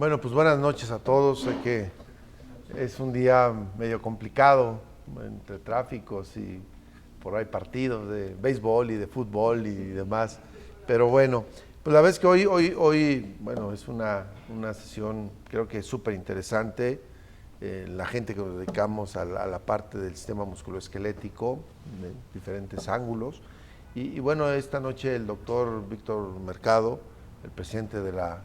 Bueno, pues buenas noches a todos. Sé que es un día medio complicado entre tráficos y por ahí partidos de béisbol y de fútbol y demás. Pero bueno, pues la verdad es que bueno, es una sesión creo que súper interesante. La gente que nos dedicamos a la parte del sistema musculoesquelético, de diferentes ángulos. Y bueno, esta noche el doctor Víctor Mercado, el presidente de la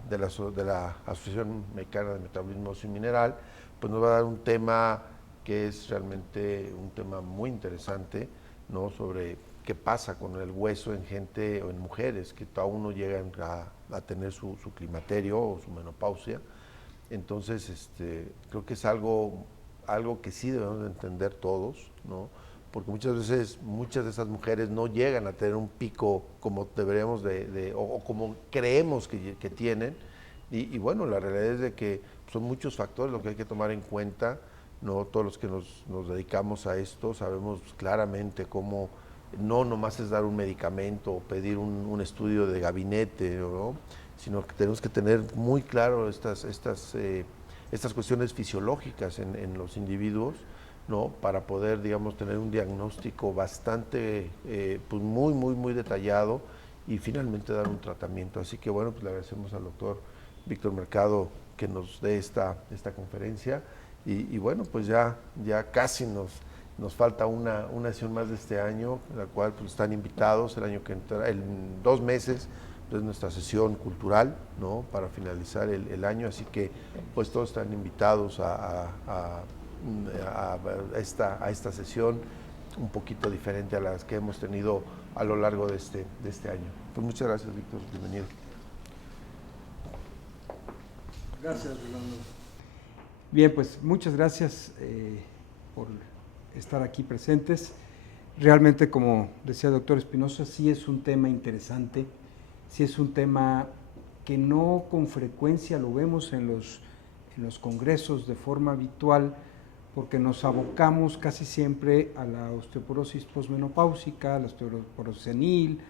Asociación Mexicana de Metabolismo Óseo y Mineral, pues nos va a dar un tema que es realmente un tema muy interesante, ¿no? Sobre qué pasa con el hueso en gente o en mujeres que aún no llegan a tener su climaterio o su menopausia. Entonces, creo que es algo que sí debemos de entender todos, ¿no? Porque muchas veces muchas de esas mujeres no llegan a tener un pico como deberíamos o como creemos que tienen. Y bueno, la realidad es de que son muchos factores lo que hay que tomar en cuenta, ¿no? Todos los que nos dedicamos a esto sabemos claramente cómo no nomás es dar un medicamento o pedir un estudio de gabinete, ¿no? Sino que tenemos que tener muy claro estas cuestiones fisiológicas en los individuos, ¿no? Para poder, digamos, tener un diagnóstico bastante, pues muy detallado y finalmente dar un tratamiento. Así que bueno, pues le agradecemos al doctor Víctor Mercado que nos dé esta conferencia y bueno, pues ya casi nos falta una sesión más de este año, en la cual pues están invitados el año que entra, en 2 meses, es nuestra sesión cultural, ¿no? Para finalizar el año, así que pues todos están invitados a esta sesión un poquito diferente a las que hemos tenido a lo largo de este año. Pues muchas gracias, Víctor, bienvenido. Gracias, Rolando. Bien, pues muchas gracias por estar aquí presentes. Realmente, como decía el doctor Espinosa, sí es un tema interesante, sí es un tema que no con frecuencia lo vemos en los congresos de forma habitual, porque nos abocamos casi siempre a la osteoporosis posmenopáusica, a la osteoporosis senil,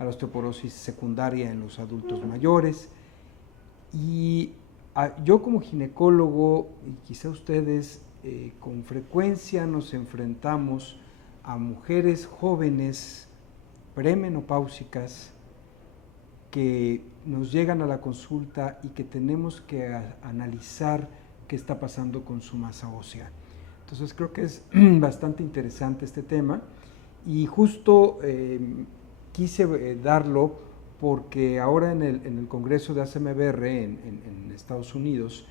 a la osteoporosis secundaria en los adultos mayores. Y yo como ginecólogo, y quizá ustedes, con frecuencia nos enfrentamos a mujeres jóvenes premenopáusicas que nos llegan a la consulta y que tenemos que analizar qué está pasando con su masa ósea. Entonces creo que es bastante interesante este tema y justo quise darlo porque ahora en el Congreso de ACMBR en Estados Unidos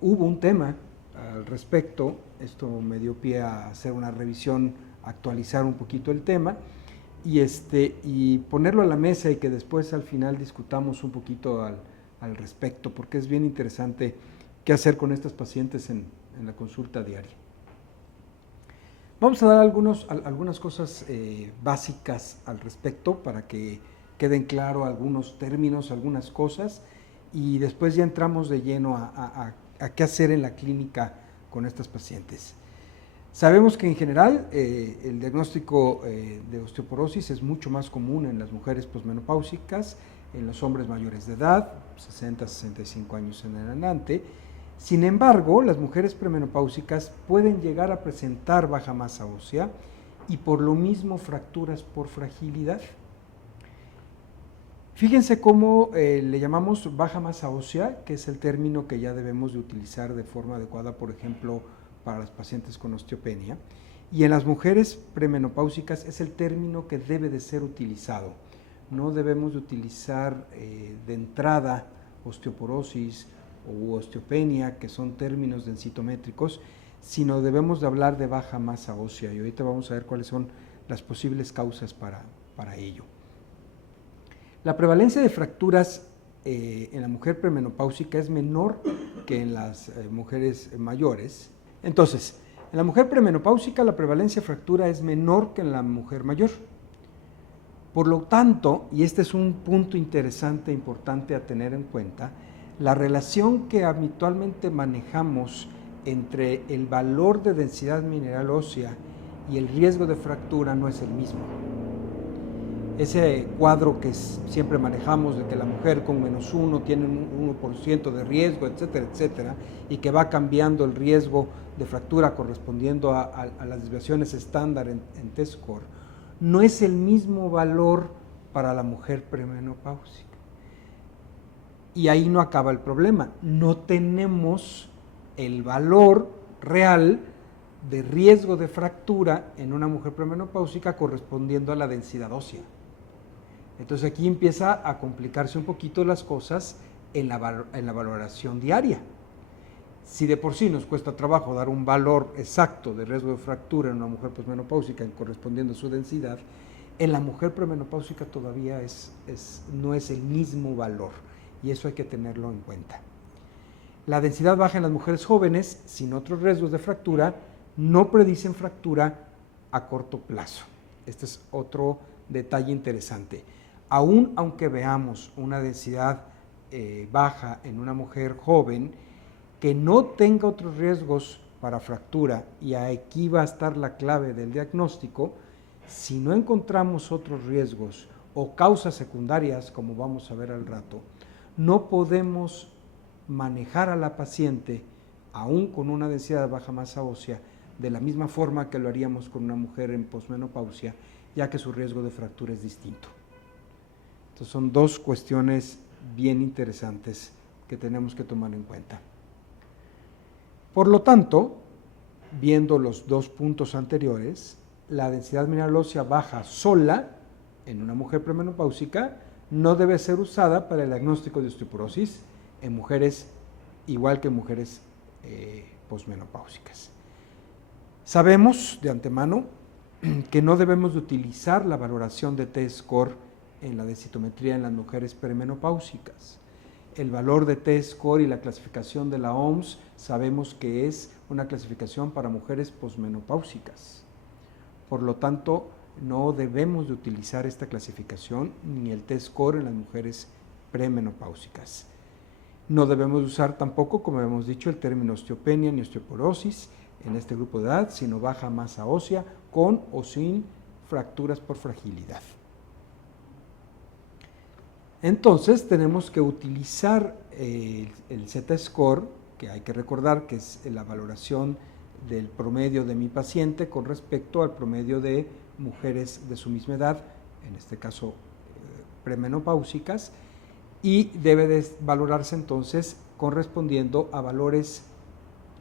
hubo un tema al respecto. Esto me dio pie a hacer una revisión, actualizar un poquito el tema y ponerlo a la mesa y que después al final discutamos un poquito al respecto, porque es bien interesante qué hacer con estas pacientes en la consulta diaria. Vamos a dar algunas cosas básicas al respecto para que queden claros algunos términos, algunas cosas, y después ya entramos de lleno a qué hacer en la clínica con estas pacientes. Sabemos que en general el diagnóstico de osteoporosis es mucho más común en las mujeres posmenopáusicas, en los hombres mayores de edad, 60 a 65 años en adelante. Sin embargo, las mujeres premenopáusicas pueden llegar a presentar baja masa ósea y por lo mismo fracturas por fragilidad. Fíjense cómo le llamamos baja masa ósea, que es el término que ya debemos de utilizar de forma adecuada, por ejemplo, para las pacientes con osteopenia. Y en las mujeres premenopáusicas es el término que debe de ser utilizado. No debemos de utilizar de entrada osteoporosis o osteopenia, que son términos densitométricos, sino debemos de hablar de baja masa ósea. Y ahorita vamos a ver cuáles son las posibles causas para ello. La prevalencia de fracturas en la mujer premenopáusica es menor que en las mujeres mayores. Entonces, en la mujer premenopáusica la prevalencia de fractura es menor que en la mujer mayor. Por lo tanto, y este es un punto interesante, importante a tener en cuenta, la relación que habitualmente manejamos entre el valor de densidad mineral ósea y el riesgo de fractura no es el mismo. ese cuadro que siempre manejamos de que la mujer con -1 tiene un 1% de riesgo, etcétera, etcétera, y que va cambiando el riesgo de fractura correspondiendo a las desviaciones estándar en T-score, no es el mismo valor para la mujer premenopáusica. Y ahí no acaba el problema, no tenemos el valor real de riesgo de fractura en una mujer premenopáusica correspondiendo a la densidad ósea. Entonces aquí empieza a complicarse un poquito las cosas en la valoración diaria. Si de por sí nos cuesta trabajo dar un valor exacto de riesgo de fractura en una mujer posmenopáusica correspondiendo a su densidad, en la mujer premenopáusica todavía no es el mismo valor, y eso hay que tenerlo en cuenta. La densidad baja en las mujeres jóvenes, sin otros riesgos de fractura, no predicen fractura a corto plazo. Este es otro detalle interesante. Aunque veamos una densidad baja en una mujer joven que no tenga otros riesgos para fractura, y aquí va a estar la clave del diagnóstico, si no encontramos otros riesgos o causas secundarias, como vamos a ver al rato, no podemos manejar a la paciente, aún con una densidad de baja masa ósea, de la misma forma que lo haríamos con una mujer en posmenopausia, ya que su riesgo de fractura es distinto. Entonces son dos cuestiones bien interesantes que tenemos que tomar en cuenta. Por lo tanto, viendo los dos puntos anteriores, la densidad mineral ósea baja sola en una mujer premenopáusica no debe ser usada para el diagnóstico de osteoporosis en mujeres igual que en mujeres posmenopáusicas. Sabemos de antemano que no debemos de utilizar la valoración de T-score en la densitometría en las mujeres premenopáusicas. El valor de T-score y la clasificación de la OMS sabemos que es una clasificación para mujeres posmenopáusicas. Por lo tanto, no debemos de utilizar esta clasificación ni el T-score en las mujeres premenopáusicas. No debemos usar tampoco, como hemos dicho, el término osteopenia ni osteoporosis en este grupo de edad, sino baja masa ósea con o sin fracturas por fragilidad. Entonces tenemos que utilizar el Z-score, que hay que recordar que es la valoración del promedio de mi paciente con respecto al promedio de mujeres de su misma edad, en este caso premenopáusicas, y debe de valorarse entonces correspondiendo a valores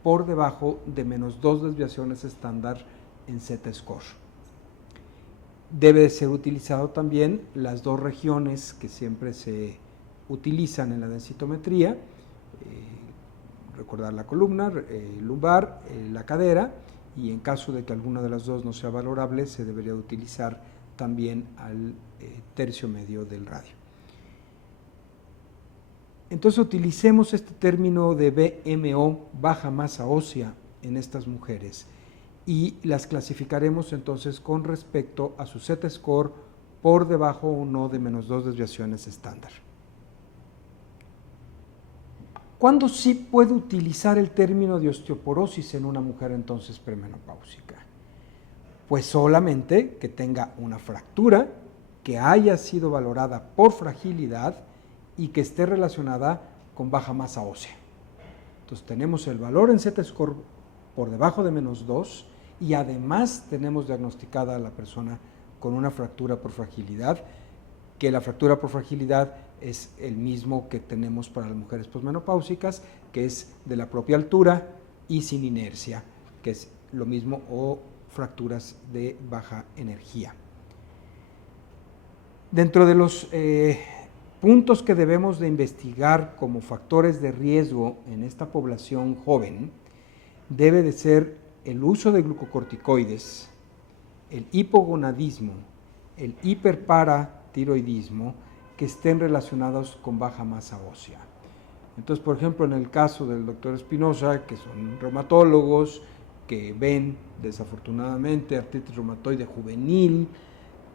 por debajo de -2 desviaciones estándar en Z-score. Debe de ser utilizado también las dos regiones que siempre se utilizan en la densitometría, recordar la columna lumbar, la cadera, y en caso de que alguna de las dos no sea valorable, se debería utilizar también al tercio medio del radio. Entonces utilicemos este término de BMO, baja masa ósea, en estas mujeres, y las clasificaremos entonces con respecto a su Z-score por debajo o no de -2 desviaciones estándar. ¿Cuándo sí puedo utilizar el término de osteoporosis en una mujer entonces premenopáusica? Pues solamente que tenga una fractura, que haya sido valorada por fragilidad y que esté relacionada con baja masa ósea. Entonces tenemos el valor en Z-score por debajo de -2 y además tenemos diagnosticada a la persona con una fractura por fragilidad, que la fractura por fragilidad es el mismo que tenemos para las mujeres posmenopáusicas, que es de la propia altura y sin inercia, que es lo mismo, o fracturas de baja energía. Dentro de los puntos que debemos de investigar como factores de riesgo en esta población joven, debe de ser el uso de glucocorticoides, el hipogonadismo, el hiperparatiroidismo, que estén relacionados con baja masa ósea. Entonces, por ejemplo, en el caso del doctor Espinosa, que son reumatólogos, que ven desafortunadamente artritis reumatoide juvenil,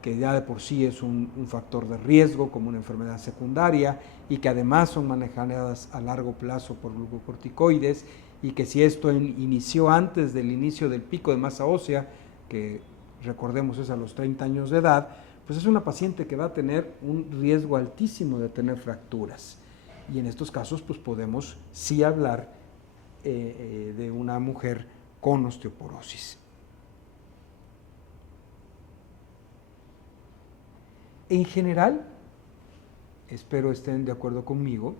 que ya de por sí es un factor de riesgo como una enfermedad secundaria, y que además son manejadas a largo plazo por glucocorticoides, y que si esto inició antes del inicio del pico de masa ósea, que recordemos es a los 30 años de edad, pues es una paciente que va a tener un riesgo altísimo de tener fracturas. Y en estos casos, pues podemos sí hablar de una mujer con osteoporosis. En general, espero estén de acuerdo conmigo,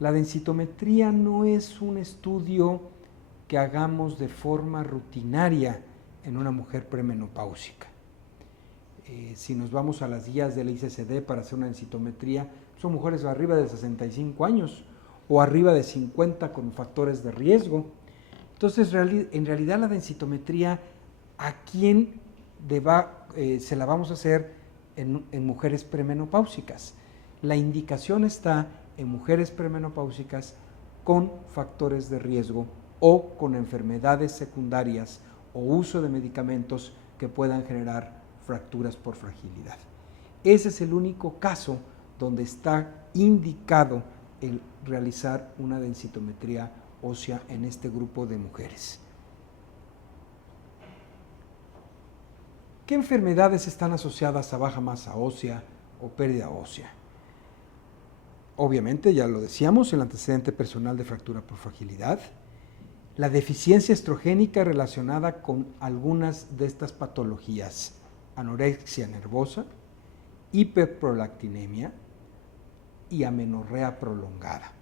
la densitometría no es un estudio que hagamos de forma rutinaria en una mujer premenopáusica. Si nos vamos a las guías del ICCD para hacer una densitometría, son mujeres arriba de 65 años o arriba de 50 con factores de riesgo. Entonces, en realidad la densitometría, ¿a quién se la vamos a hacer en mujeres premenopáusicas? La indicación está en mujeres premenopáusicas con factores de riesgo o con enfermedades secundarias o uso de medicamentos que puedan generar fracturas por fragilidad. Ese es el único caso donde está indicado el realizar una densitometría ósea en este grupo de mujeres. ¿Qué enfermedades están asociadas a baja masa ósea o pérdida ósea? Obviamente, ya lo decíamos, el antecedente personal de fractura por fragilidad, la deficiencia estrogénica relacionada con algunas de estas patologías, anorexia nervosa, hiperprolactinemia y amenorrea prolongada.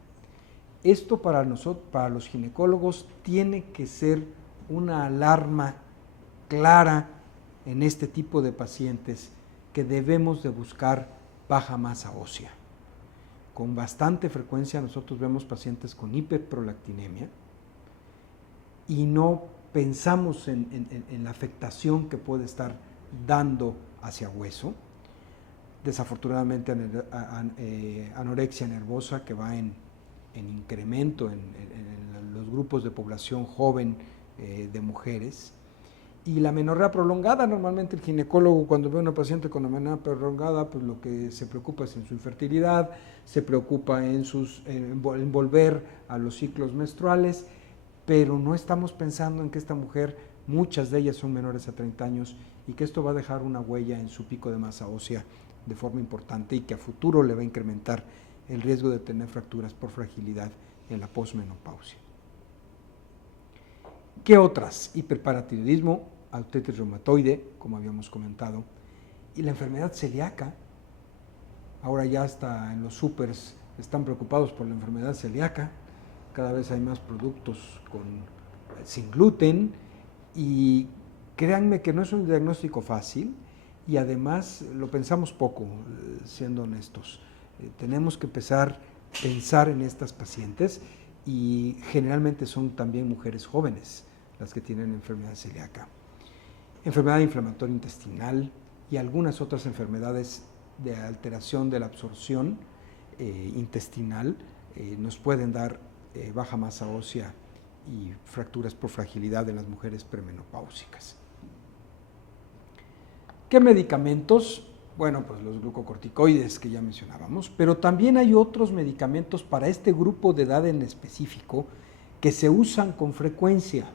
Esto para nosotros, para los ginecólogos, tiene que ser una alarma clara en este tipo de pacientes que debemos de buscar baja masa ósea. Con bastante frecuencia nosotros vemos pacientes con hiperprolactinemia y no pensamos en la afectación que puede estar dando hacia hueso. Desafortunadamente anorexia nervosa que va en incremento en los grupos de población joven de mujeres. Y la amenorrea prolongada, normalmente el ginecólogo cuando ve a una paciente con amenorrea prolongada, pues lo que se preocupa es en su infertilidad, se preocupa en volver a los ciclos menstruales, pero no estamos pensando en que esta mujer, muchas de ellas son menores a 30 años, y que esto va a dejar una huella en su pico de masa ósea de forma importante y que a futuro le va a incrementar el riesgo de tener fracturas por fragilidad en la posmenopausia. ¿Qué otras? Hiperparatiroidismo, artritis reumatoide, como habíamos comentado, y la enfermedad celíaca. Ahora ya hasta en los súpers están preocupados por la enfermedad celíaca, cada vez hay más productos sin gluten, y créanme que no es un diagnóstico fácil, y además lo pensamos poco, siendo honestos. Tenemos que empezar a pensar en estas pacientes, y generalmente son también mujeres jóvenes las que tienen enfermedad celíaca. Enfermedad inflamatoria intestinal y algunas otras enfermedades de alteración de la absorción intestinal nos pueden dar baja masa ósea y fracturas por fragilidad en las mujeres premenopáusicas. ¿Qué medicamentos? Bueno, pues los glucocorticoides que ya mencionábamos, pero también hay otros medicamentos para este grupo de edad en específico que se usan con frecuencia.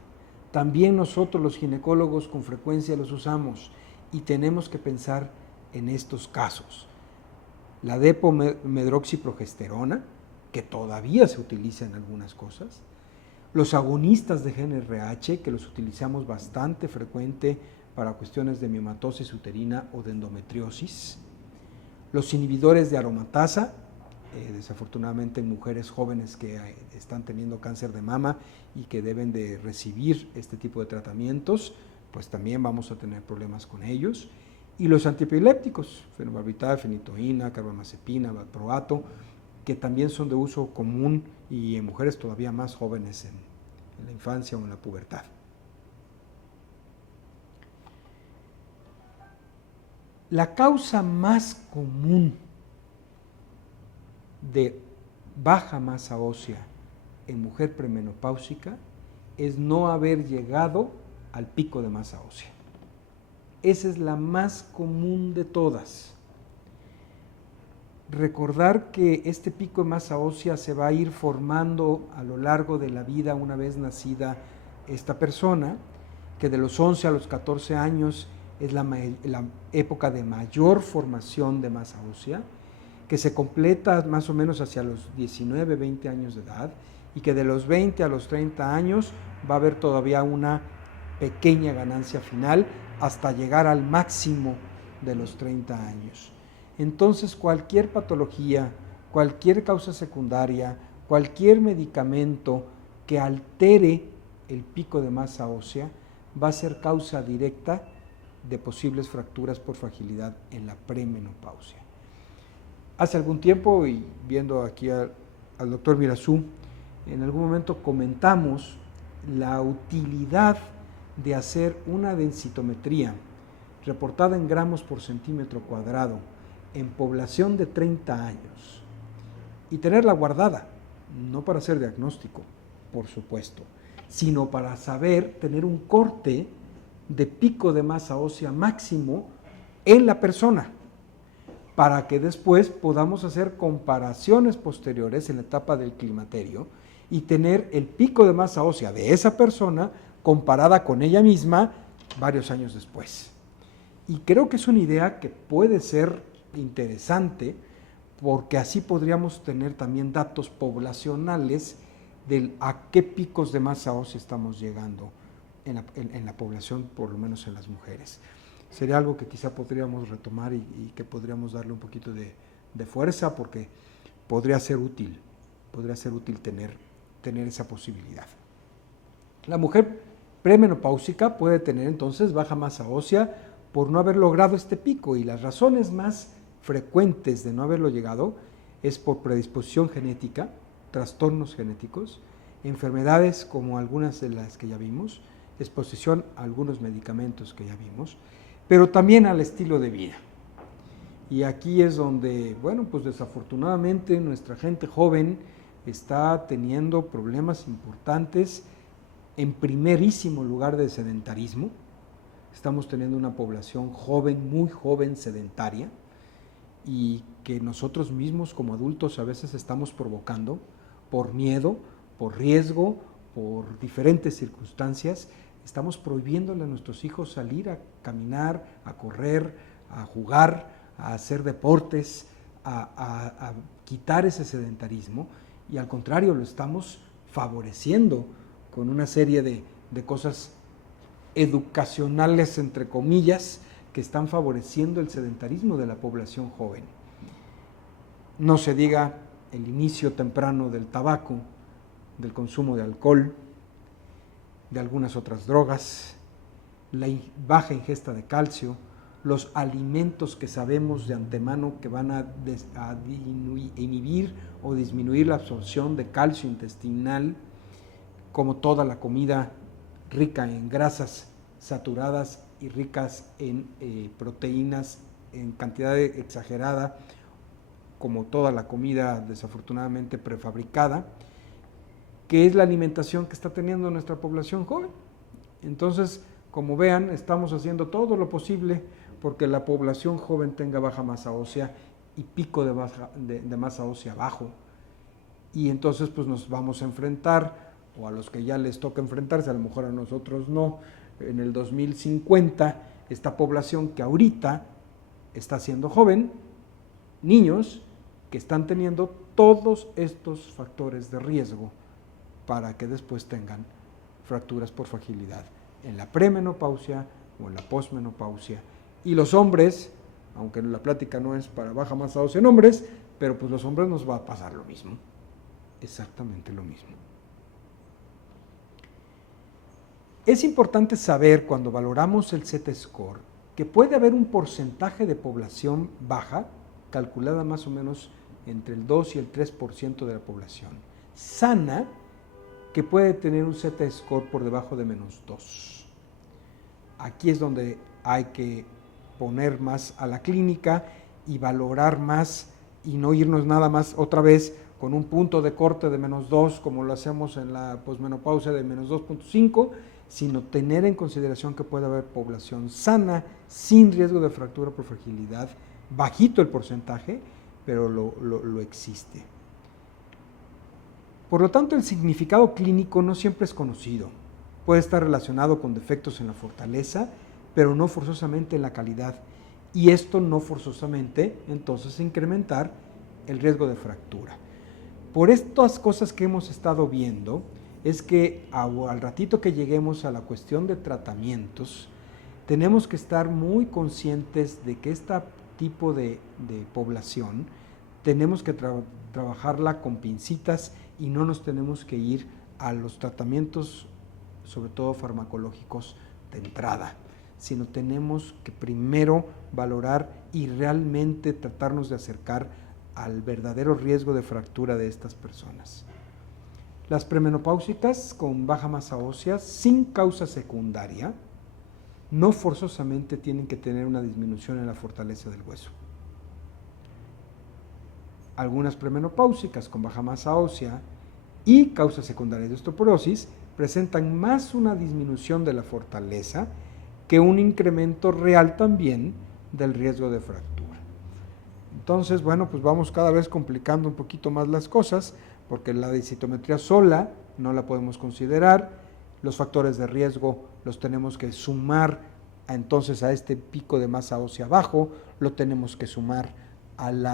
También nosotros los ginecólogos con frecuencia los usamos y tenemos que pensar en estos casos. La depomedroxiprogesterona, que todavía se utiliza en algunas cosas, los agonistas de GnRH, que los utilizamos bastante frecuente para cuestiones de miomatosis uterina o de endometriosis, los inhibidores de aromatasa, desafortunadamente en mujeres jóvenes que están teniendo cáncer de mama y que deben de recibir este tipo de tratamientos, pues también vamos a tener problemas con ellos. Y los antiepilépticos, fenobarbital, fenitoína, carbamazepina, valproato, que también son de uso común y en mujeres todavía más jóvenes en la infancia o en la pubertad. La causa más común de baja masa ósea en mujer premenopáusica es no haber llegado al pico de masa ósea. Esa es la más común de todas. Recordar que este pico de masa ósea se va a ir formando a lo largo de la vida una vez nacida esta persona, que de los 11 a los 14 años es la época de mayor formación de masa ósea, que se completa más o menos hacia los 19, 20 años de edad, y que de los 20 a los 30 años va a haber todavía una pequeña ganancia final hasta llegar al máximo de los 30 años. Entonces, cualquier patología, cualquier causa secundaria, cualquier medicamento que altere el pico de masa ósea va a ser causa directa de posibles fracturas por fragilidad en la premenopausia. Hace algún tiempo, y viendo aquí al doctor Mirazú, en algún momento comentamos la utilidad de hacer una densitometría reportada en gramos por centímetro cuadrado en población de 30 años y tenerla guardada, no para hacer diagnóstico, por supuesto, sino para saber tener un corte de pico de masa ósea máximo en la persona, para que después podamos hacer comparaciones posteriores en la etapa del climaterio y tener el pico de masa ósea de esa persona comparada con ella misma varios años después. Y creo que es una idea que puede ser interesante, porque así podríamos tener también datos poblacionales de a qué picos de masa ósea estamos llegando en la población, por lo menos en las mujeres. Sería algo que quizá podríamos retomar y que podríamos darle un poquito de fuerza, porque podría ser útil tener esa posibilidad. La mujer premenopáusica puede tener entonces baja masa ósea por no haber logrado este pico, y las razones más frecuentes de no haberlo llegado es por predisposición genética, trastornos genéticos, enfermedades como algunas de las que ya vimos, exposición a algunos medicamentos que ya vimos, pero también al estilo de vida. Y aquí es donde, bueno, pues desafortunadamente nuestra gente joven está teniendo problemas importantes, en primerísimo lugar de sedentarismo. Estamos teniendo una población joven, muy joven, sedentaria, y que nosotros mismos como adultos a veces estamos provocando por miedo, por riesgo, por diferentes circunstancias. Estamos prohibiéndole a nuestros hijos salir a caminar, a correr, a jugar, a hacer deportes, a quitar ese sedentarismo, y al contrario lo estamos favoreciendo con una serie de cosas educacionales, entre comillas, que están favoreciendo el sedentarismo de la población joven. No se diga el inicio temprano del tabaco, del consumo de alcohol, de algunas otras drogas, la baja ingesta de calcio, los alimentos que sabemos de antemano que van a inhibir o disminuir la absorción de calcio intestinal, como toda la comida rica en grasas saturadas y ricas en proteínas en cantidad exagerada, como toda la comida desafortunadamente prefabricada, que es la alimentación que está teniendo nuestra población joven. Entonces, como vean, estamos haciendo todo lo posible porque la población joven tenga baja masa ósea y pico de masa ósea bajo. Y entonces pues nos vamos a enfrentar, o a los que ya les toca enfrentarse, a lo mejor a nosotros no, en el 2050, esta población que ahorita está siendo joven, niños que están teniendo todos estos factores de riesgo para que después tengan fracturas por fragilidad en la premenopausia o en la posmenopausia. Y los hombres, aunque la plática no es para baja masa ósea en hombres, pero pues los hombres nos va a pasar lo mismo, exactamente lo mismo. Es importante saber, cuando valoramos el Z-score, que puede haber un porcentaje de población baja, calculada más o menos entre el 2 y el 3% de la población, sana, que puede tener un Z-score por debajo de -2. Aquí es donde hay que poner más a la clínica y valorar más, y no irnos nada más otra vez con un punto de corte de -2, como lo hacemos en la posmenopausia de -2.5, sino tener en consideración que puede haber población sana, sin riesgo de fractura por fragilidad, bajito el porcentaje, pero lo existe. Por lo tanto, el significado clínico no siempre es conocido. Puede estar relacionado con defectos en la fortaleza, pero no forzosamente en la calidad. Y esto no forzosamente, entonces, incrementar el riesgo de fractura. Por estas cosas que hemos estado viendo, es que al ratito que lleguemos a la cuestión de tratamientos, tenemos que estar muy conscientes de que este tipo de población tenemos que trabajarla con pincitas y no nos tenemos que ir a los tratamientos, sobre todo farmacológicos, de entrada, sino tenemos que primero valorar y realmente tratarnos de acercar al verdadero riesgo de fractura de estas personas. Las premenopáusicas con baja masa ósea sin causa secundaria no forzosamente tienen que tener una disminución en la fortaleza del hueso. Algunas premenopáusicas con baja masa ósea y causa secundaria de osteoporosis presentan más una disminución de la fortaleza que un incremento real también del riesgo de fractura. Entonces, bueno, pues vamos cada vez complicando un poquito más las cosas, porque la densitometría sola no la podemos considerar, los factores de riesgo los tenemos que sumar entonces a este pico de masa ósea bajo, lo tenemos que sumar al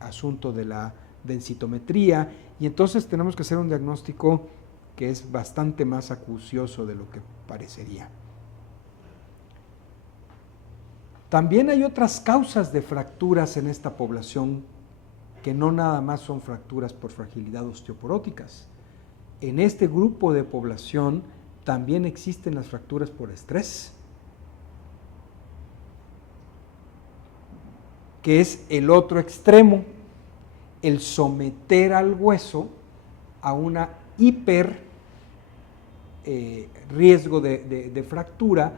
asunto de la densitometría, y entonces tenemos que hacer un diagnóstico que es bastante más acucioso de lo que parecería. También hay otras causas de fracturas en esta población que no nada más son fracturas por fragilidad osteoporóticas. En este grupo de población también existen las fracturas por estrés, que es el otro extremo, el someter al hueso a una hiper riesgo de fractura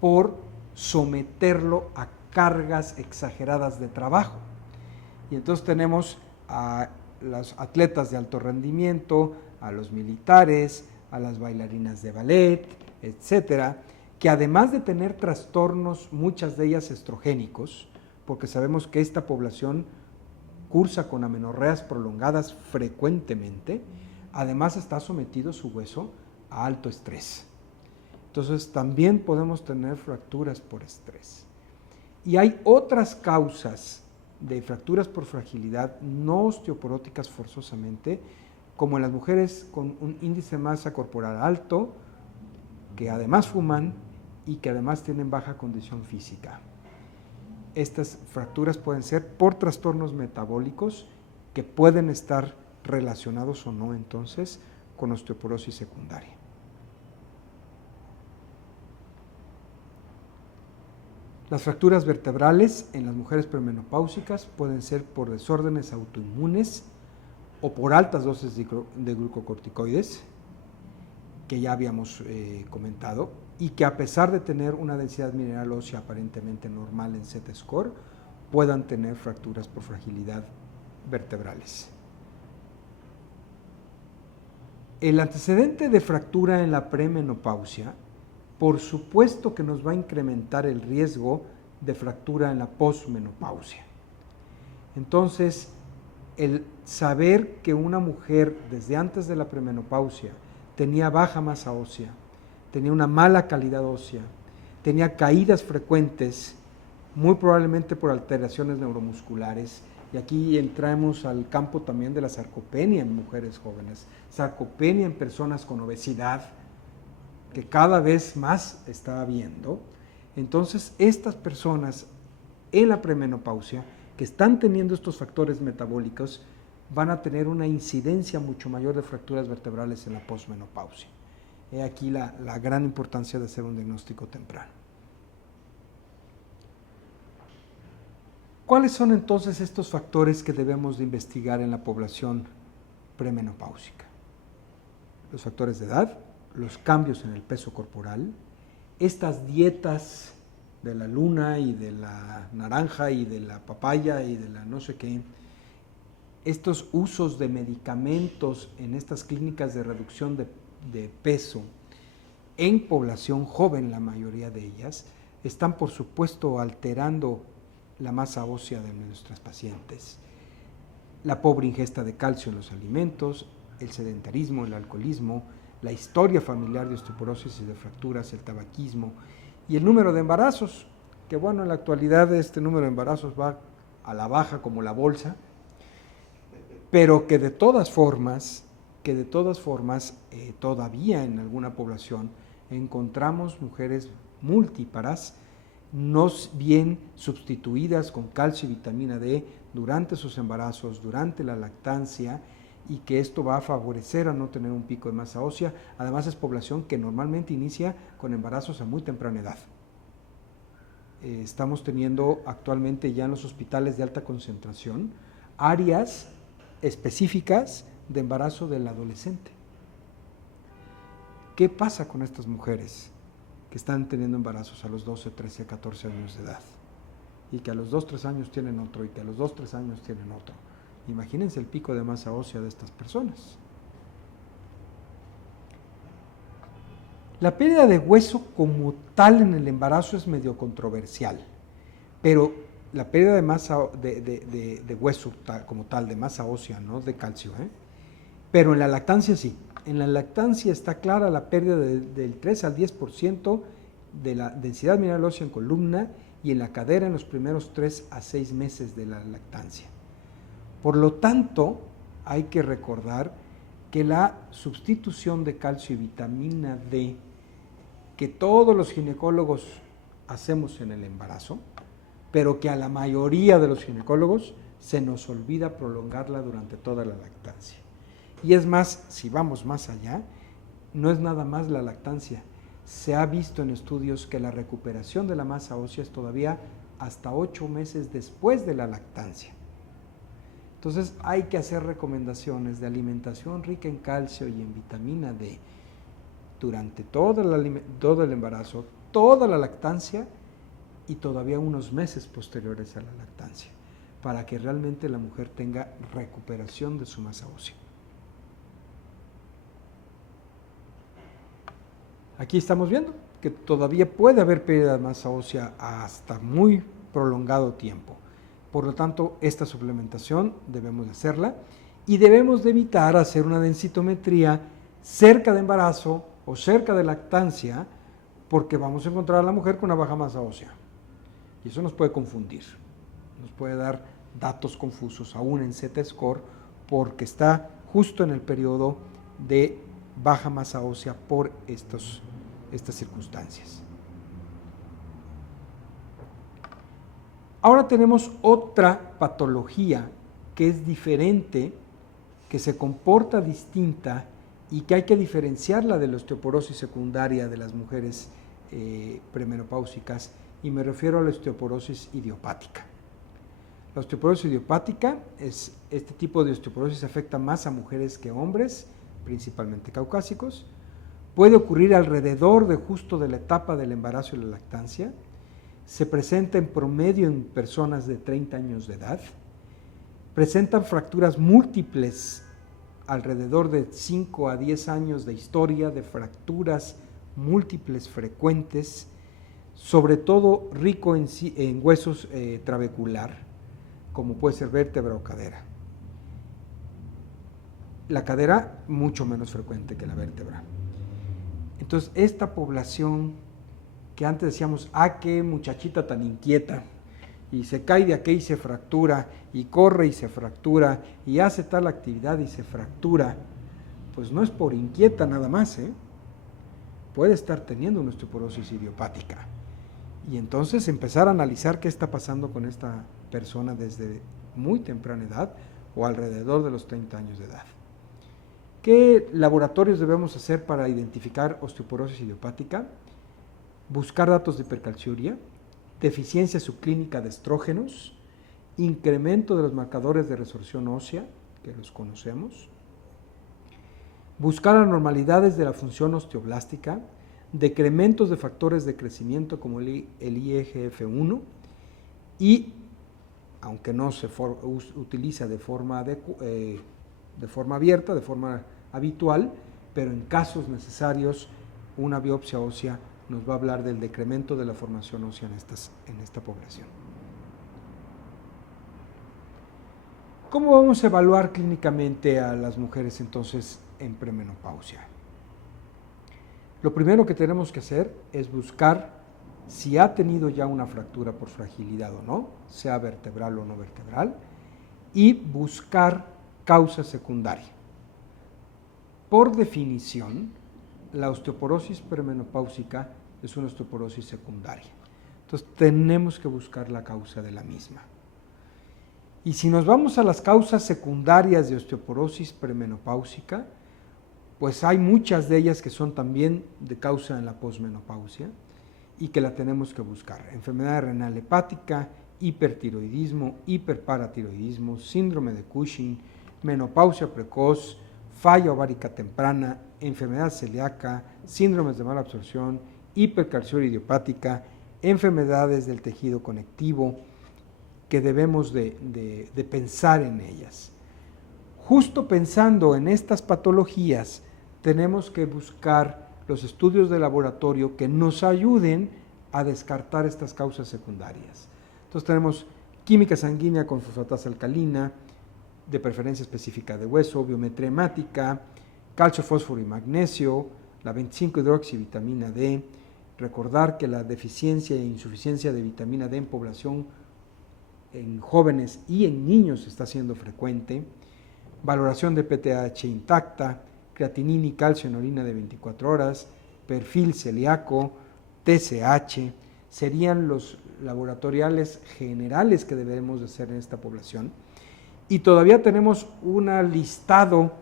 por someterlo a cargas exageradas de trabajo. Y entonces tenemos a los atletas de alto rendimiento, a los militares, a las bailarinas de ballet, etcétera, que además de tener trastornos, muchas de ellas estrogénicos, porque sabemos que esta población cursa con amenorreas prolongadas frecuentemente, además está sometido su hueso a alto estrés. Entonces también podemos tener fracturas por estrés. Y hay otras causas de fracturas por fragilidad no osteoporóticas forzosamente, como en las mujeres con un índice de masa corporal alto, que además fuman y que además tienen baja condición física. Estas fracturas pueden ser por trastornos metabólicos que pueden estar relacionados o no entonces con osteoporosis secundaria. Las fracturas vertebrales en las mujeres premenopáusicas pueden ser por desórdenes autoinmunes o por altas dosis de glucocorticoides, que ya habíamos comentado, y que a pesar de tener una densidad mineral ósea aparentemente normal en Z-score, puedan tener fracturas por fragilidad vertebrales. El antecedente de fractura en la premenopausia, por supuesto que nos va a incrementar el riesgo de fractura en la posmenopausia. Entonces, el saber que una mujer desde antes de la premenopausia tenía baja masa ósea, tenía una mala calidad ósea, tenía caídas frecuentes, muy probablemente por alteraciones neuromusculares, y aquí entramos al campo también de la sarcopenia en mujeres jóvenes, sarcopenia en personas con obesidad, que cada vez más está habiendo. Entonces, estas personas en la premenopausia que están teniendo estos factores metabólicos van a tener una incidencia mucho mayor de fracturas vertebrales en la posmenopausia. He aquí la gran importancia de hacer un diagnóstico temprano. ¿Cuáles son entonces estos factores que debemos de investigar en la población premenopáusica? Los factores de edad, los cambios en el peso corporal, estas dietas de la luna y de la naranja y de la papaya y de la no sé qué, estos usos de medicamentos en estas clínicas de reducción de peso en población joven, la mayoría de ellas, están por supuesto alterando la masa ósea de nuestras pacientes. La pobre ingesta de calcio en los alimentos, el sedentarismo, el alcoholismo, la historia familiar de osteoporosis y de fracturas, el tabaquismo Y el número de embarazos, que bueno, en la actualidad este número de embarazos va a la baja como la bolsa, pero que de todas formas, todavía en alguna población encontramos mujeres multíparas, no bien sustituidas con calcio y vitamina D durante sus embarazos, durante la lactancia, y que esto va a favorecer a no tener un pico de masa ósea. Además es población que normalmente inicia con embarazos a muy temprana edad. Estamos teniendo actualmente ya en los hospitales de alta concentración áreas específicas de embarazo del adolescente. ¿Qué pasa con estas mujeres que están teniendo embarazos a los 12, 13, 14 años de edad? Y que a los 2, 3 años tienen otro, y que a los 2, 3 años tienen otro. Imagínense el pico de masa ósea de estas personas. La pérdida de hueso como tal en el embarazo es medio controversial, pero la pérdida de masa de hueso como tal, de masa ósea, no de calcio, pero en la lactancia sí. En la lactancia está clara la pérdida del 3 al 10% de la densidad mineral ósea en columna y en la cadera en los primeros 3 a 6 meses de la lactancia. Por lo tanto, hay que recordar que la sustitución de calcio y vitamina D que todos los ginecólogos hacemos en el embarazo, pero que a la mayoría de los ginecólogos se nos olvida prolongarla durante toda la lactancia. Y es más, si vamos más allá, no es nada más la lactancia. Se ha visto en estudios que la recuperación de la masa ósea es todavía hasta 8 meses después de la lactancia. Entonces hay que hacer recomendaciones de alimentación rica en calcio y en vitamina D durante todo el embarazo, toda la lactancia y todavía unos meses posteriores a la lactancia, para que realmente la mujer tenga recuperación de su masa ósea. Aquí estamos viendo que todavía puede haber pérdida de masa ósea hasta muy prolongado tiempo. Por lo tanto, esta suplementación debemos de hacerla y debemos de evitar hacer una densitometría cerca de embarazo o cerca de lactancia, porque vamos a encontrar a la mujer con una baja masa ósea. Y eso nos puede confundir, nos puede dar datos confusos aún en Z-score, porque está justo en el periodo de baja masa ósea por estas circunstancias. Ahora tenemos otra patología que es diferente, que se comporta distinta y que hay que diferenciarla de la osteoporosis secundaria de las mujeres premenopáusicas, y me refiero a la osteoporosis idiopática. La osteoporosis idiopática este tipo de osteoporosis afecta más a mujeres que a hombres, principalmente caucásicos. Puede ocurrir alrededor de justo de la etapa del embarazo y la lactancia. Se presenta en promedio en personas de 30 años de edad. Presentan fracturas múltiples, alrededor de 5 a 10 años de historia de fracturas múltiples frecuentes, sobre todo rico en huesos trabecular, como puede ser vértebra o cadera. La cadera mucho menos frecuente que la vértebra. Entonces, esta población que antes decíamos, qué muchachita tan inquieta, y se cae de aquí y se fractura, y corre y se fractura, y hace tal actividad y se fractura, pues no es por inquieta nada más, puede estar teniendo una osteoporosis idiopática. Y entonces empezar a analizar qué está pasando con esta persona desde muy temprana edad o alrededor de los 30 años de edad. ¿Qué laboratorios debemos hacer para identificar osteoporosis idiopática? Buscar datos de hipercalciuria, deficiencia subclínica de estrógenos, incremento de los marcadores de resorción ósea, que los conocemos, buscar anormalidades de la función osteoblástica, decrementos de factores de crecimiento como el IGF-1 y, aunque no se utiliza de forma abierta, de forma habitual, pero en casos necesarios una biopsia ósea nos va a hablar del decremento de la formación ósea en esta población. ¿Cómo vamos a evaluar clínicamente a las mujeres entonces en premenopausia? Lo primero que tenemos que hacer es buscar si ha tenido ya una fractura por fragilidad o no, sea vertebral o no vertebral, y buscar causa secundaria. Por definición, la osteoporosis premenopáusica es una osteoporosis secundaria. Entonces tenemos que buscar la causa de la misma. Y si nos vamos a las causas secundarias de osteoporosis premenopáusica, pues hay muchas de ellas que son también de causa en la posmenopausia y que la tenemos que buscar. Enfermedad renal hepática, hipertiroidismo, hiperparatiroidismo, síndrome de Cushing, menopausia precoz, falla ovárica temprana, enfermedad celíaca, síndromes de mala absorción, hipercalciuria idiopática, enfermedades del tejido conectivo, que debemos de pensar en ellas. Justo pensando en estas patologías, tenemos que buscar los estudios de laboratorio que nos ayuden a descartar estas causas secundarias. Entonces tenemos química sanguínea con fosfatasa alcalina, de preferencia específica de hueso, biometría hemática, calcio, fósforo y magnesio, la 25-hidroxivitamina D. Recordar que la deficiencia e insuficiencia de vitamina D en población en jóvenes y en niños está siendo frecuente, valoración de PTH intacta, creatinina y calcio en orina de 24 horas, perfil celíaco, TSH, serían los laboratoriales generales que debemos de hacer en esta población. Y todavía tenemos un listado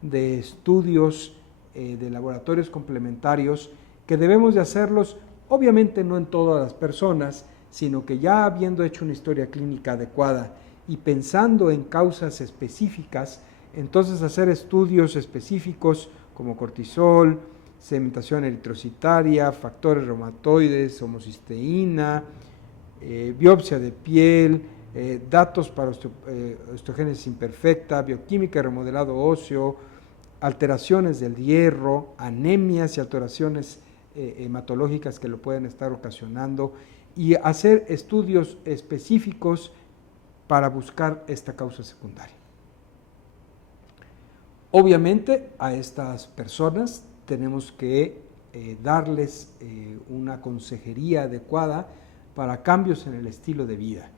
de estudios de laboratorios complementarios que debemos de hacerlos, obviamente no en todas las personas, sino que ya habiendo hecho una historia clínica adecuada y pensando en causas específicas, entonces hacer estudios específicos como cortisol, sedimentación eritrocitaria, factores reumatoides, homocisteína, biopsia de piel, datos para osteogénesis imperfecta, bioquímica y remodelado óseo, alteraciones del hierro, anemias y alteraciones hematológicas que lo pueden estar ocasionando, y hacer estudios específicos para buscar esta causa secundaria. Obviamente a estas personas tenemos que darles una consejería adecuada para cambios en el estilo de vida.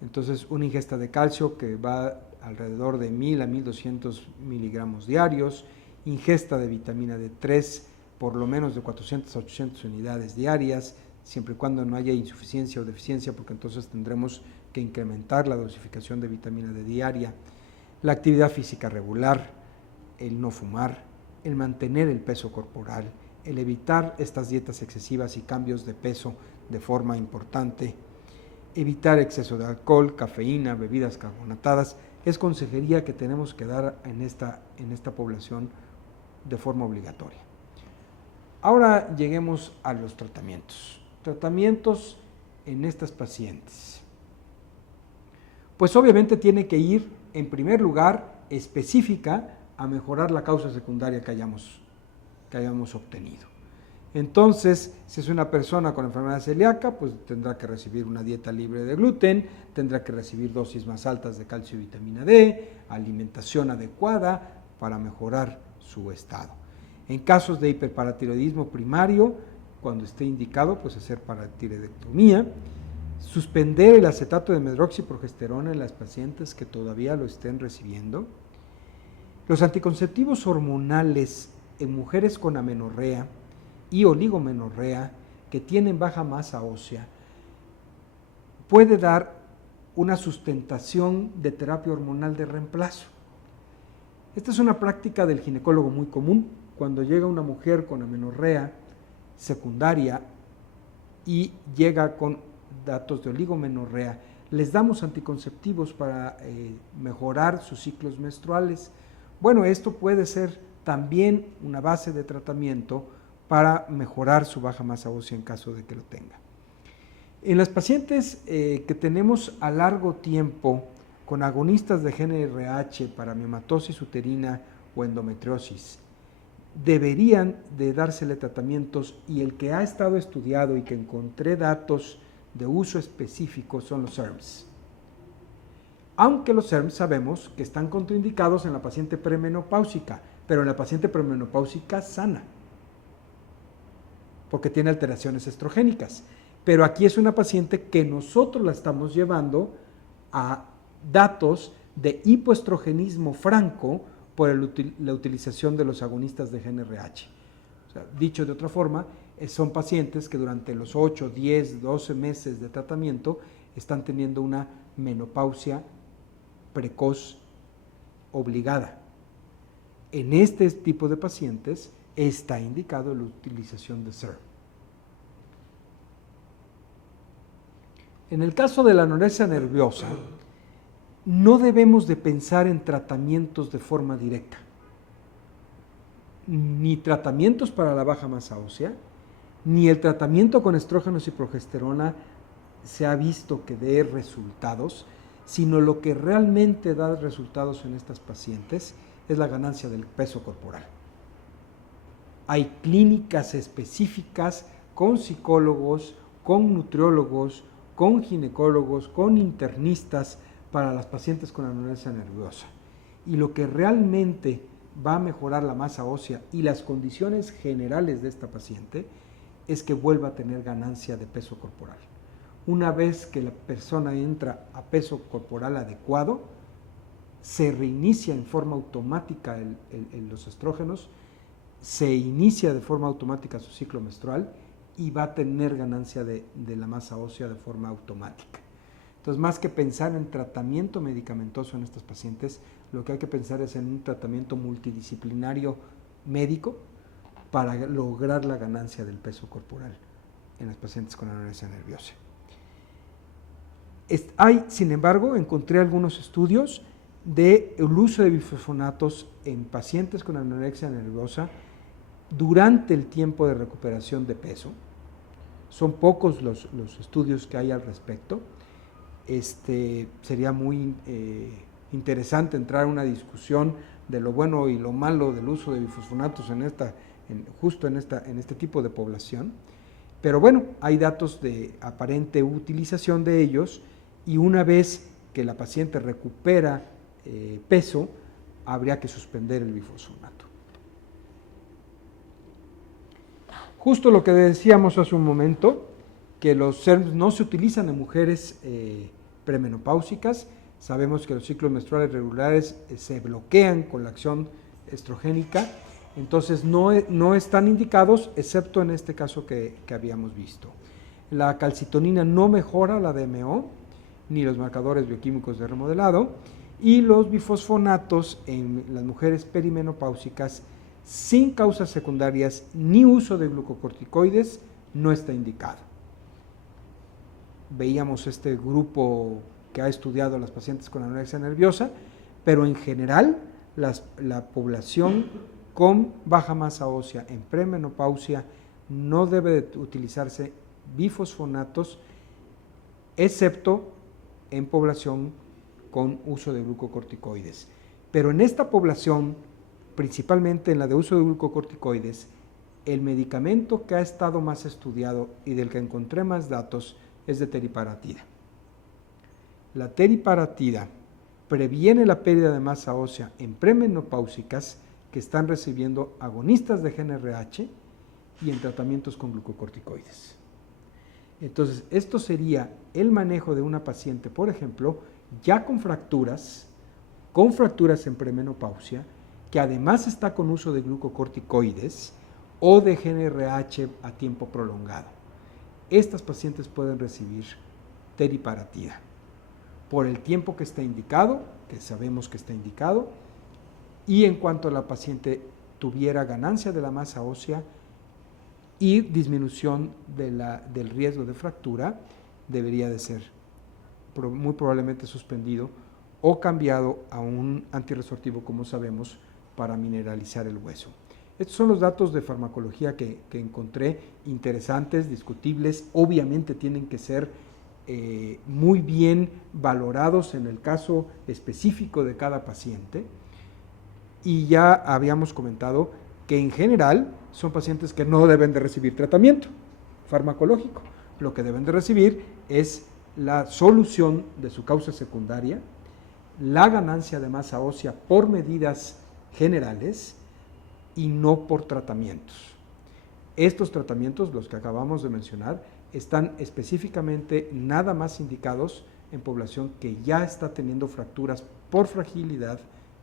Entonces, una ingesta de calcio que va alrededor de 1000 a 1200 miligramos diarios, ingesta de vitamina D3 por lo menos de 400 a 800 unidades diarias, siempre y cuando no haya insuficiencia o deficiencia, porque entonces tendremos que incrementar la dosificación de vitamina D diaria, la actividad física regular, el no fumar, el mantener el peso corporal, el evitar estas dietas excesivas y cambios de peso de forma importante, evitar exceso de alcohol, cafeína, bebidas carbonatadas, es consejería que tenemos que dar en esta población de forma obligatoria. Ahora lleguemos a los tratamientos. Tratamientos en estas pacientes. Pues obviamente tiene que ir, en primer lugar, específica a mejorar la causa secundaria que hayamos obtenido. Entonces, si es una persona con enfermedad celíaca, pues tendrá que recibir una dieta libre de gluten, tendrá que recibir dosis más altas de calcio y vitamina D, alimentación adecuada para mejorar su estado. En casos de hiperparatiroidismo primario, cuando esté indicado, pues hacer paratiroidectomía, suspender el acetato de medroxiprogesterona en las pacientes que todavía lo estén recibiendo. Los anticonceptivos hormonales en mujeres con amenorrea y oligomenorrea que tienen baja masa ósea puede dar una sustentación de terapia hormonal de reemplazo. Esta es una práctica del ginecólogo muy común. Cuando llega una mujer con amenorrea secundaria y llega con datos de oligomenorrea, les damos anticonceptivos para mejorar sus ciclos menstruales. Bueno, esto puede ser también una base de tratamiento para mejorar su baja masa ósea en caso de que lo tenga. En las pacientes que tenemos a largo tiempo con agonistas de GnRH para miomatosis uterina o endometriosis, deberían de dársele tratamientos, y el que ha estado estudiado y que encontré datos de uso específico son los SERMs. Aunque los SERMs sabemos que están contraindicados en la paciente premenopáusica, pero en la paciente premenopáusica sana, porque tiene alteraciones estrogénicas. Pero aquí es una paciente que nosotros la estamos llevando a datos de hipoestrogenismo franco por la utilización de los agonistas de GnRH. O sea, dicho de otra forma, son pacientes que durante los 8, 10, 12 meses de tratamiento están teniendo una menopausia precoz obligada. En este tipo de pacientes está indicado la utilización de SERM. En el caso de la anorexia nerviosa, no debemos de pensar en tratamientos de forma directa, ni tratamientos para la baja masa ósea, ni el tratamiento con estrógenos y progesterona se ha visto que dé resultados, sino lo que realmente da resultados en estas pacientes es la ganancia del peso corporal. Hay clínicas específicas con psicólogos, con nutriólogos, con ginecólogos, con internistas para las pacientes con anorexia nerviosa. Y lo que realmente va a mejorar la masa ósea y las condiciones generales de esta paciente es que vuelva a tener ganancia de peso corporal. Una vez que la persona entra a peso corporal adecuado, se reinicia en forma automática los estrógenos, se inicia de forma automática su ciclo menstrual y va a tener ganancia de la masa ósea de forma automática. Entonces, más que pensar en tratamiento medicamentoso en estas pacientes, lo que hay que pensar es en un tratamiento multidisciplinario médico para lograr la ganancia del peso corporal en las pacientes con anorexia nerviosa. Sin embargo, encontré algunos estudios del uso de bifosfonatos en pacientes con anorexia nerviosa durante el tiempo de recuperación de peso. Son pocos los estudios que hay al respecto. Sería muy interesante entrar en una discusión de lo bueno y lo malo del uso de bifosfonatos justo en este tipo de población. Pero bueno, hay datos de aparente utilización de ellos y una vez que la paciente recupera peso, habría que suspender el bifosfonato. Justo lo que decíamos hace un momento, que los SERMs no se utilizan en mujeres premenopáusicas. Sabemos que los ciclos menstruales regulares se bloquean con la acción estrogénica, entonces no están indicados, excepto en este caso que habíamos visto. La calcitonina no mejora la DMO, ni los marcadores bioquímicos de remodelado, y los bifosfonatos en las mujeres perimenopáusicas sin causas secundarias ni uso de glucocorticoides no está indicado. Veíamos este grupo que ha estudiado a las pacientes con anorexia nerviosa, pero en general la población con baja masa ósea en premenopausia no debe de utilizarse bifosfonatos, excepto en población con uso de glucocorticoides. Pero en esta población, principalmente en la de uso de glucocorticoides, el medicamento que ha estado más estudiado y del que encontré más datos es de teriparatida. La teriparatida previene la pérdida de masa ósea en premenopáusicas que están recibiendo agonistas de GnRH y en tratamientos con glucocorticoides. Entonces, esto sería el manejo de una paciente, por ejemplo, ya con fracturas en premenopausia, que además está con uso de glucocorticoides o de GnRH a tiempo prolongado. Estas pacientes pueden recibir teriparatida por el tiempo que está indicado, que sabemos que está indicado, y en cuanto la paciente tuviera ganancia de la masa ósea y disminución del riesgo de fractura, debería de ser muy probablemente suspendido o cambiado a un antirresortivo, como sabemos, para mineralizar el hueso. Estos son los datos de farmacología que encontré interesantes, discutibles, obviamente tienen que ser muy bien valorados en el caso específico de cada paciente, y ya habíamos comentado que en general son pacientes que no deben de recibir tratamiento farmacológico. Lo que deben de recibir es la solución de su causa secundaria, la ganancia de masa ósea por medidas generales y no por tratamientos. Estos tratamientos, los que acabamos de mencionar, están específicamente nada más indicados en población que ya está teniendo fracturas por fragilidad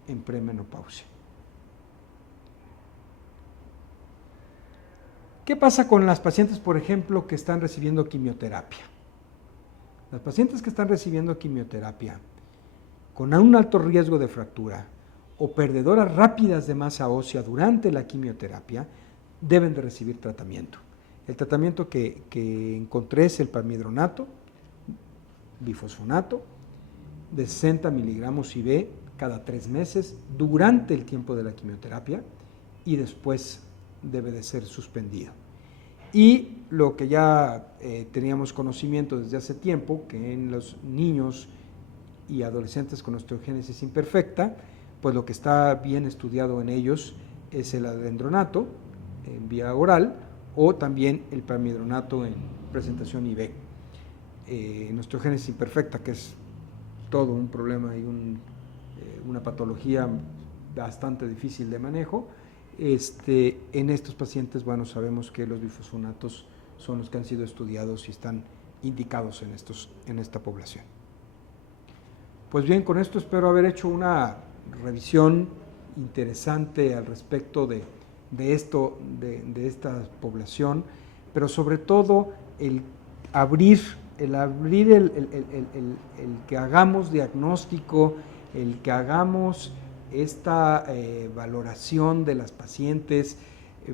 en premenopausia. ¿Qué pasa con las pacientes, por ejemplo, que están recibiendo quimioterapia? Las pacientes que están recibiendo quimioterapia con un alto riesgo de fractura o perdedoras rápidas de masa ósea durante la quimioterapia deben de recibir tratamiento. El tratamiento que encontré es el palmidronato, bifosfonato, de 60 miligramos IV cada 3 meses durante el tiempo de la quimioterapia y después debe de ser suspendido. Y lo que ya teníamos conocimiento desde hace tiempo, que en los niños y adolescentes con osteogénesis imperfecta, pues lo que está bien estudiado en ellos es el alendronato en vía oral o también el palmidronato en presentación IV. En osteogénesis imperfecta, que es todo un problema y una patología bastante difícil de manejo, en estos pacientes, bueno, sabemos que los bifosfonatos son los que han sido estudiados y están indicados en esta población. Pues bien, con esto espero haber hecho una revisión interesante al respecto de esta población, pero sobre todo el abrir el que hagamos diagnóstico, el que hagamos esta valoración de las pacientes,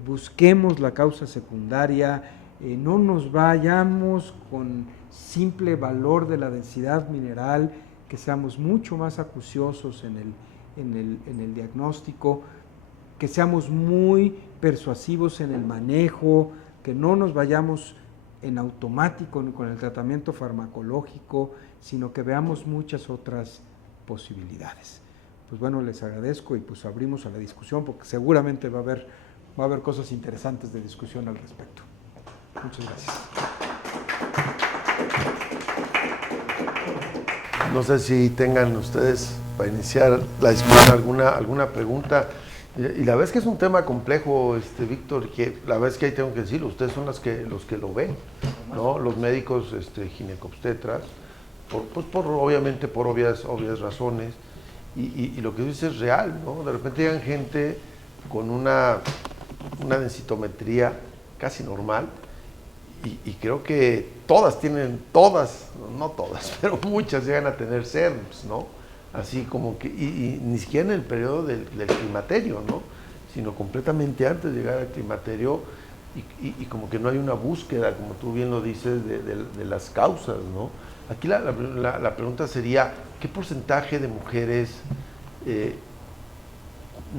busquemos la causa secundaria, no nos vayamos con simple valor de la densidad mineral, que seamos mucho más acuciosos en el diagnóstico, que seamos muy persuasivos en el manejo, que no nos vayamos en automático con el tratamiento farmacológico, sino que veamos muchas otras posibilidades. Pues bueno, les agradezco y pues abrimos a la discusión porque seguramente va a haber cosas interesantes de discusión al respecto. Muchas gracias. No sé si tengan ustedes para iniciar la discusión alguna pregunta. Y la verdad es que es un tema complejo, Víctor, que la verdad es que ahí tengo que decirlo, ustedes son los que lo ven, ¿no? Los médicos ginecobstetras, obviamente por obvias razones, y lo que dices es real, ¿no? De repente llegan gente con una densitometría casi normal, y creo que no todas, pero muchas llegan a tener CERMS, ¿no? Así como que, y ni siquiera en el periodo del climaterio, ¿no? Sino completamente antes de llegar al climaterio, y como que no hay una búsqueda, como tú bien lo dices, de las causas, ¿no? Aquí la pregunta sería, ¿qué porcentaje de mujeres,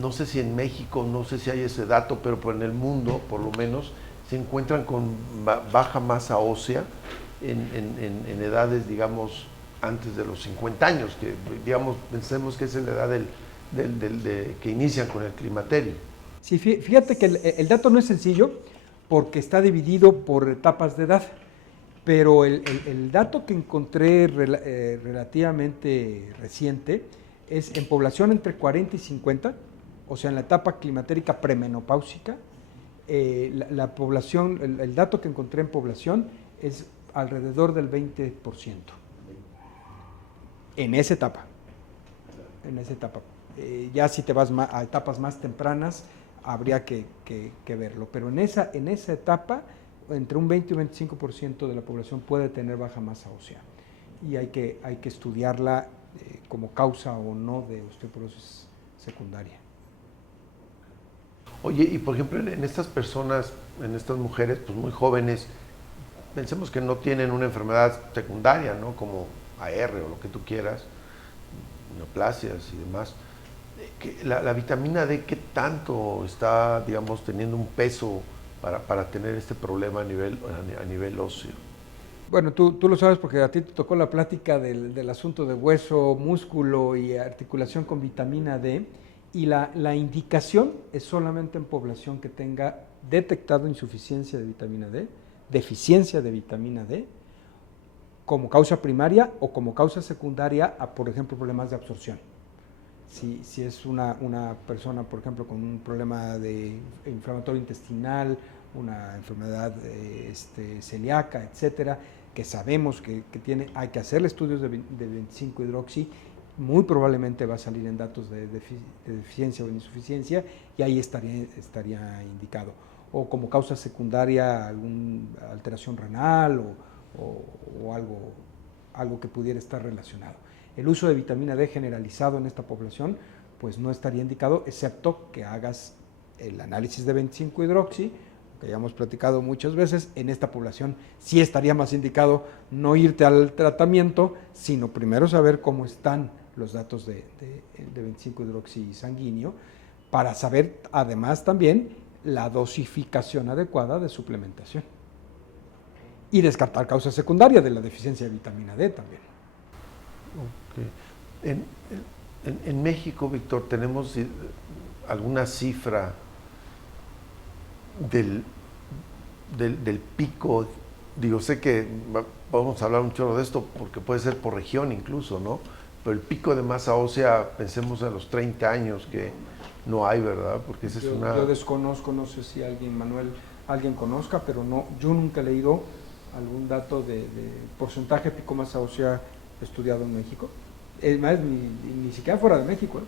no sé si en México, no sé si hay ese dato, pero en el mundo, por lo menos, se encuentran con baja masa ósea en edades, digamos, antes de los 50 años, que digamos, pensemos que esa es la edad que inician con el climaterio? Sí, fíjate que el dato no es sencillo porque está dividido por etapas de edad, pero el dato que encontré relativamente reciente es en población entre 40 y 50, o sea, en la etapa climatérica premenopáusica, la población, el dato que encontré en población es alrededor del 20%. En esa etapa. Ya si te vas a etapas más tempranas, habría que verlo. Pero en esa etapa, entre un 20 y un 25% de la población puede tener baja masa ósea. Y hay que estudiarla como causa o no de osteoporosis secundaria. Oye, y por ejemplo, en estas personas, en estas mujeres, pues muy jóvenes, pensemos que no tienen una enfermedad secundaria, ¿no? Como AR o lo que tú quieras, neoplasias y demás. La vitamina D, ¿qué tanto está, digamos, teniendo un peso para tener este problema a nivel óseo? Bueno, tú lo sabes porque a ti te tocó la plática del asunto de hueso, músculo y articulación con vitamina D, y la indicación es solamente en población que tenga detectado insuficiencia de vitamina D, deficiencia de vitamina D, como causa primaria o como causa secundaria a, por ejemplo, problemas de absorción. Si es una persona, por ejemplo, con un problema de inflamatorio intestinal una enfermedad celíaca, etcétera, que sabemos que tiene, hay que hacerle estudios de 25-hidroxi, muy probablemente va a salir en datos de deficiencia o insuficiencia y ahí estaría indicado. O como causa secundaria alguna alteración renal o algo que pudiera estar relacionado. El uso de vitamina D generalizado en esta población pues no estaría indicado, excepto que hagas el análisis de 25-hidroxi, que ya hemos platicado muchas veces. En esta población sí estaría más indicado no irte al tratamiento, sino primero saber cómo están los datos de 25-hidroxi sanguíneo, para saber además también la dosificación adecuada de suplementación. Y descartar causa secundaria de la deficiencia de vitamina D también. Okay. En México, Víctor, tenemos alguna cifra del pico. Digo, sé que vamos a hablar un chorro de esto porque puede ser por región incluso, ¿no? Pero el pico de masa ósea, pensemos a los 30 años, que no hay, ¿verdad? Porque esa es yo desconozco, no sé si alguien conozca, pero no, yo nunca he leído algún dato de porcentaje de pico masa ósea estudiado en México. Es más, ni siquiera fuera de México,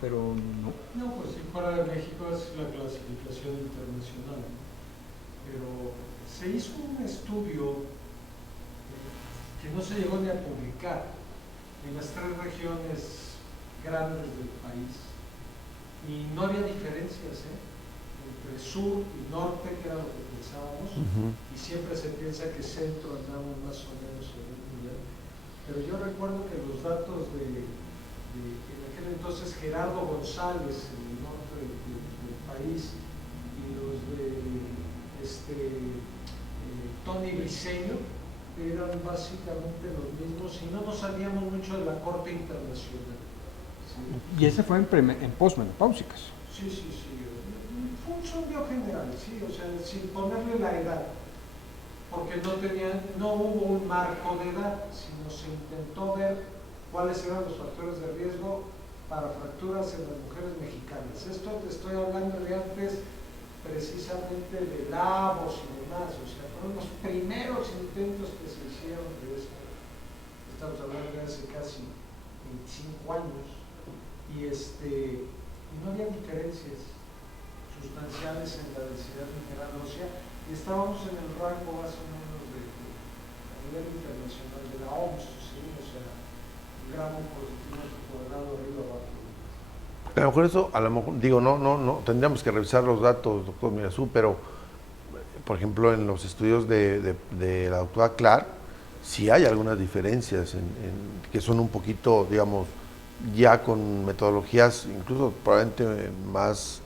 pero no. No, pues si fuera de México es la clasificación internacional, ¿no? Pero se hizo un estudio que no se llegó ni a publicar en las 3 regiones grandes del país, y no había diferencias entre sur y norte, que era lo que pensábamos, y siempre se piensa que centro andamos más o menos en el nivel. Pero yo recuerdo que los datos en aquel entonces Gerardo González, en el norte del país, y los de Tony Briceño, eran básicamente los mismos, y no nos salíamos mucho de la corte internacional. ¿Sí? Y ese fue en posmenopáusicas. Sí. Fue un sondeo general, sí, o sea, sin ponerle la edad, porque no hubo un marco de edad, sino se intentó ver cuáles eran los factores de riesgo para fracturas en las mujeres mexicanas. Esto te estoy hablando de antes precisamente de Lavos y demás, o sea, fueron los primeros intentos que se hicieron de esto. Estamos hablando de hace casi 25 años, y no había diferencias sustanciales en la densidad mineral ósea, y estábamos en el rango más o menos a nivel internacional de la OMS, ¿sí? O sea, un gramo por centímetro cuadrado arriba abajo. A lo mejor eso, digo, no, tendríamos que revisar los datos, doctor Mirazú, pero, por ejemplo, en los estudios de la doctora Clark, sí hay algunas diferencias que son un poquito, digamos, ya con metodologías incluso probablemente más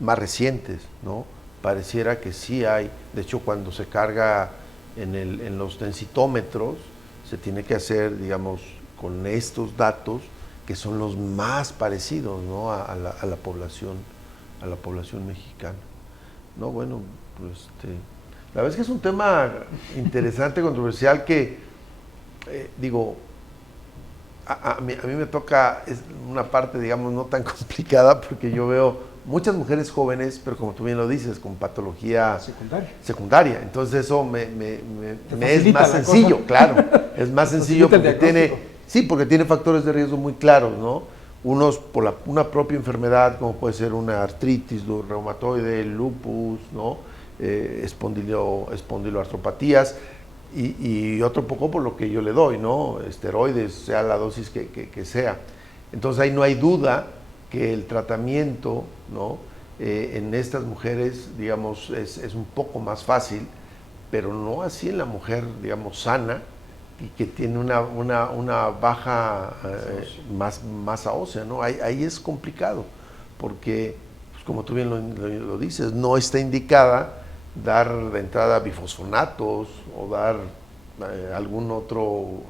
recientes, ¿no? Pareciera que sí hay. De hecho, cuando se carga en los densitómetros, se tiene que hacer, digamos, con estos datos que son los más parecidos, ¿no? a la población mexicana. No, bueno, pues la verdad es que es un tema interesante, controversial, que digo, a mí me toca una parte, digamos, no tan complicada, porque yo veo muchas mujeres jóvenes, pero como tú bien lo dices, con patología secundaria. Entonces eso me es más sencillo, claro, es más sencillo porque tiene factores de riesgo muy claros, ¿no? Unos por una propia enfermedad, como puede ser una artritis reumatoide, lupus, ¿no? Espondiloartropatías, y otro poco por lo que yo le doy, ¿no? Esteroides, sea la dosis que sea. Entonces ahí no hay duda que el tratamiento, ¿no? En estas mujeres, digamos, es un poco más fácil, pero no así en la mujer, digamos, sana, y que tiene una baja masa ósea, ¿no? Ahí es complicado, porque, pues, como tú bien lo dices, no está indicada dar de entrada bifosfonatos o dar algún otro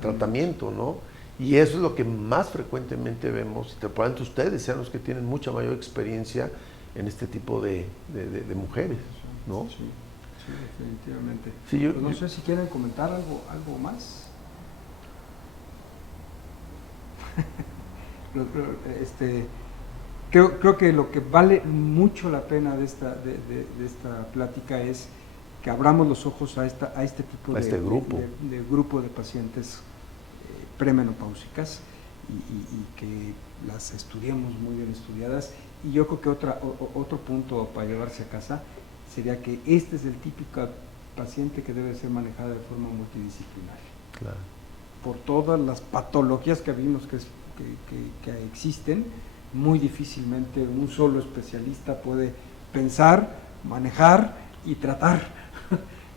tratamiento, ¿no? Y eso es lo que más frecuentemente vemos, y probablemente ustedes sean los que tienen mucha mayor experiencia en este tipo de mujeres, ¿no? Sí, definitivamente. Sí, pues no sé si quieren comentar algo más. Creo que lo que vale mucho la pena de esta plática es que abramos los ojos a este tipo este grupo. de grupo de pacientes premenopáusicas y que las estudiemos muy bien estudiadas. Y yo creo que otro punto para llevarse a casa sería que este es el típico paciente que debe ser manejado de forma multidisciplinaria. Claro. Por todas las patologías que vimos que existen, muy difícilmente un solo especialista puede pensar, manejar y tratar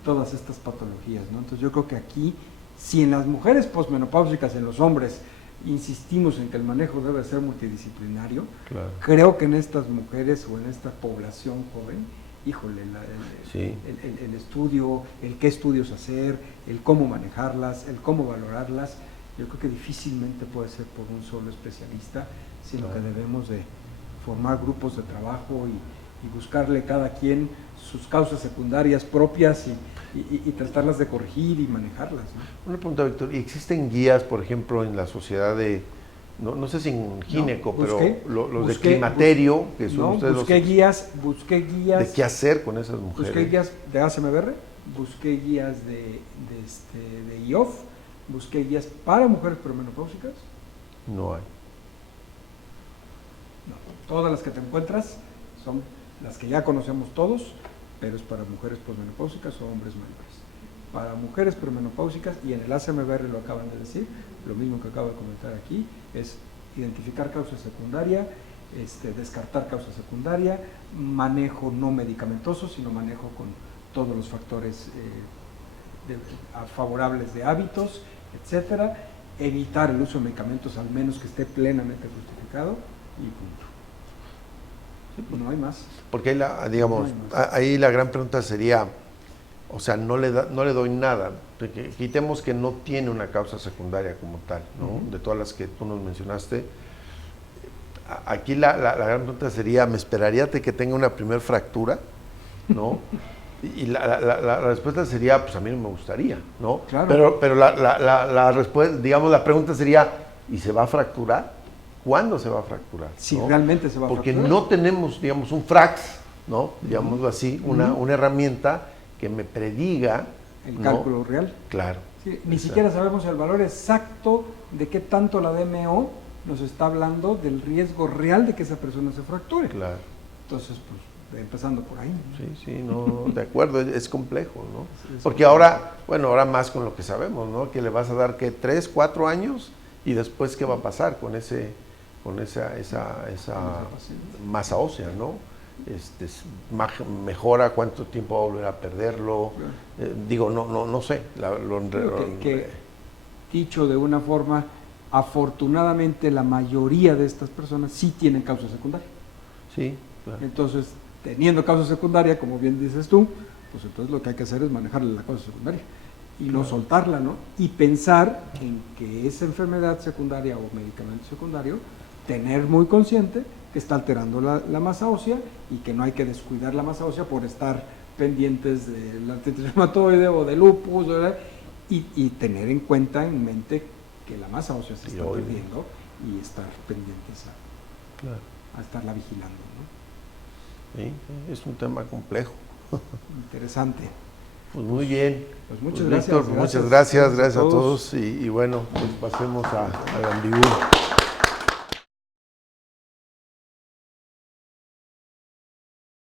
todas estas patologías, ¿no? Entonces yo creo que aquí, si en las mujeres posmenopáusicas, en los hombres, insistimos en que el manejo debe ser multidisciplinario, Claro. creo que en estas mujeres o en esta población joven, híjole, Sí. el estudio, el qué estudios hacer, el cómo manejarlas, el cómo valorarlas, yo creo que difícilmente puede ser por un solo especialista, sino que debemos de formar grupos de trabajo y buscarle cada quien sus causas secundarias propias y tratarlas de corregir y manejarlas, ¿no? Una pregunta, Víctor, ¿y existen guías, por ejemplo, en la sociedad de, no sé si en gineco, pero los de climaterio, que son ustedes busqué guías, de qué hacer con esas mujeres? busqué guías de ACMBR, busqué guías de IOF, busqué guías para mujeres premenopáusicas. No hay. No, todas las que te encuentras son las que ya conocemos todos, pero es para mujeres posmenopáusicas o hombres mayores. Para mujeres premenopáusicas, y en el ACMBR lo acaban de decir, lo mismo que acabo de comentar aquí, es identificar causa secundaria, descartar causa secundaria, manejo no medicamentoso, sino manejo con todos los factores favorables de hábitos, etcétera, evitar el uso de medicamentos al menos que esté plenamente justificado y punto. No hay más. Porque ahí la gran pregunta sería, o sea, no le doy nada, porque quitemos que no tiene una causa secundaria como tal, ¿no? De todas las que tú nos mencionaste. Aquí la gran pregunta sería, ¿me esperaría de que tenga una primer fractura? ¿No? Y la respuesta sería, pues a mí no me gustaría, ¿no? Claro. Pero la respuesta, digamos, la pregunta sería, ¿y se va a fracturar? ¿Cuándo se va a fracturar? Si ¿no? realmente se va a Porque fracturar. no tenemos, digamos, un frax, ¿no? Digámoslo así, una herramienta que me prediga el cálculo real. Claro. Sí, ni siquiera sabemos el valor exacto de qué tanto la DMO nos está hablando del riesgo real de que esa persona se fracture. Claro. Entonces, pues, empezando por ahí, ¿no? Sí, no, de acuerdo, es complejo, ¿no? Es Porque ahora más con lo que sabemos, ¿no? Que le vas a dar, ¿qué? 3, 4 años, y después, ¿qué va a pasar con esa masa ósea, ¿no? Mejora, cuánto tiempo va a volver a perderlo, no sé. Que dicho de una forma, afortunadamente la mayoría de estas personas sí tienen causa secundaria. Sí, claro. Entonces, teniendo causa secundaria, como bien dices tú, pues entonces lo que hay que hacer es manejarle la causa secundaria y no soltarla, ¿no? Y pensar en que esa enfermedad secundaria o medicamento secundario, tener muy consciente que está alterando la masa ósea y que no hay que descuidar la masa ósea por estar pendientes del artritis reumatoide o del lupus, ¿verdad? Y tener en cuenta, en mente, que la masa ósea se está perdiendo y estar pendientes a estarla vigilando, ¿no? Sí, es un tema complejo. Interesante. Pues muy bien. Pues muchas Víctor, gracias. muchas gracias a todos y bueno, pues pasemos al ambigüe.